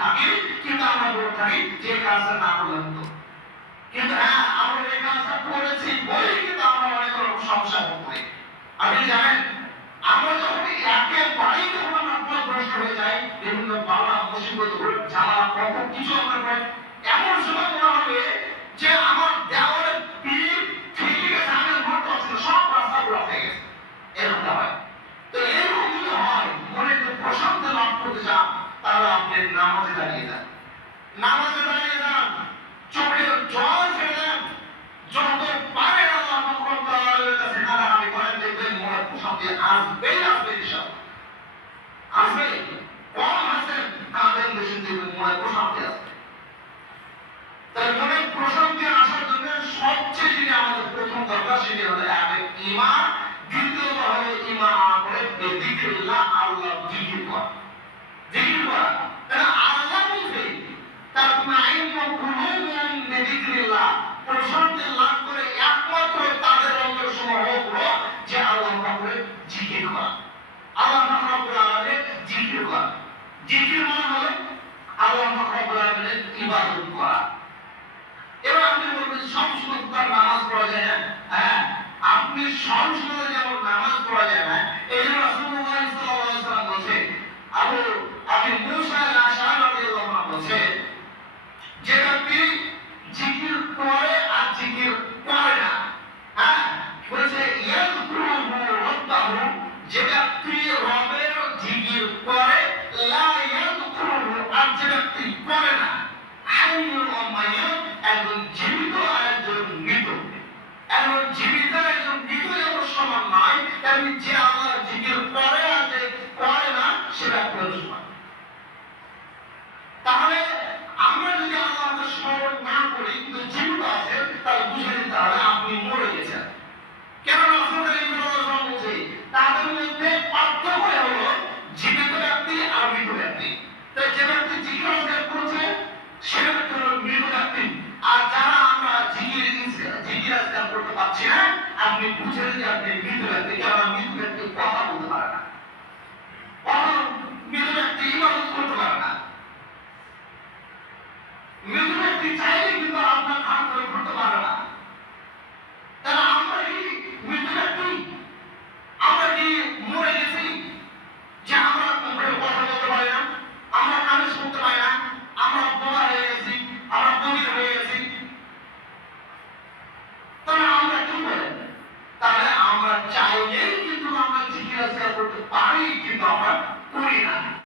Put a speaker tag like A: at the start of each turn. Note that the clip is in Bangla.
A: থাকি, কিন্তু আমরা বলে থাকি যে কাজটা না করলাম তো কিন্তু হ্যাঁ আমরা এই কাজটা করেছি বলে কিন্তু আমরা অনেক রকম সমস্যা ভোগ করি। আপনি জানেন, আমরা যখন একেবারেই যখন আমরা পথভ্রষ্ট হয়ে যাই বিভিন্ন বাবা মুসিবত, জ্বালা, কখন কিছু আমরা এমন সময় নামাজ দাঁড়িয়ে যান। নামাজ দাঁড়িয়ে যান, চোখে জল ফেলেন যত পারেন আল্লাহ রব্বুল কাছে নাড়াহাড়ি করেন, দেখবেন মনের প্রশান্তি আসবেই আসবে ইনশাআল্লাহ। আসবে, কম আছেন তাদের বেশি দেখবেন মনের প্রশান্তি আসবে। তাই মনের প্রশান্তি আসার জন্য সবচেয়ে যেটা আমাদের প্রথম দরকার, সেটি হলো এক ইমান দ্বিতীয়ত হলো ইমান আমাদের দিকে আল্লাহ জিকির করা। জিকির করা। দ্বিতীয় মনে হলো আল্লাহ রাব্বুল আলামিনের ইবাদত করা। এবার আপনি বলবেন, সব সংস্কৃত নামাজ পড়া যায় না? হ্যাঁ আপনি সব সংস্কৃত যেমন নামাজ পড়া যায় না, এই বলে না। হাইউল মাইয়ত একজন জীবিত আর একজন মৃত। একজন জীবিত আমি বুঝে যাতে Baru ke 来